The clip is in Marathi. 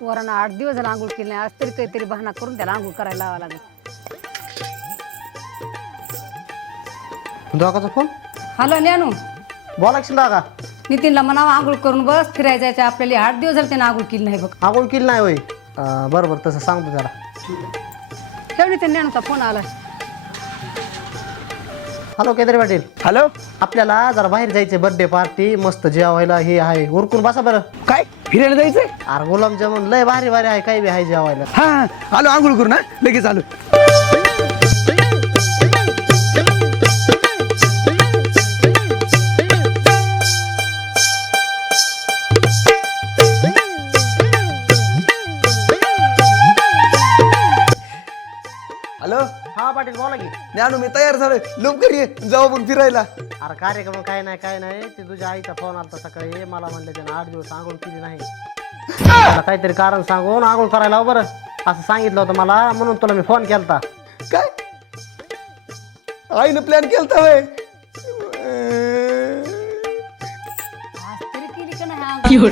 पोरांना 8 दिवस झाला आंघोळ केली नाही. आज तरी काहीतरी बहाणा करून त्याला आंघोळ करायला लावा लागेल. दोघाचा फोन हॅलो न्यानू, बोला की दादा. नितीनला म्हणावं आंघोळ करून बस, फिरायला जायचं आपल्याला. 8 दिवस झाले त्याने आंघोळ केली नाही बघ. आंघोळ केली नाही होय. बरोबर तसं सांगतो त्याला. ठेव नितीन, न्यानूचा फोन आला. हॅलो केदारी पाटील. हॅलो. आपल्याला जरा बाहेर जायचे, बर्थडे पार्टी मस्त जेवायला हे आहे. उरकून बसा बरं. काय फिरायला जायचंय? अरे गुलाबजामुन लय भारी भारी आहे, काही बी आहे जेवायला. हा आलो, आंघोळ करू ना लगेच आलो. हॅलो. हा पाटील बोला की. ज्ञानू मी तयार झालोय, लवकर ये जाऊ आपण फिरायला. अरे कार्यक्रम काय नाही काय नाही, ते तुझ्या आईचा फोन आला सकाळी. मला म्हणले त्यानं 8 दिवस आंघोळ केली नाही. मला काहीतरी कारण सांगून आंघोळ करायला बरं असं सांगितलं होतं मला, म्हणून तुला मी फोन केलता. काय आईनं प्लॅन केलता होय? आज तरी केली का नाही आंघोळ?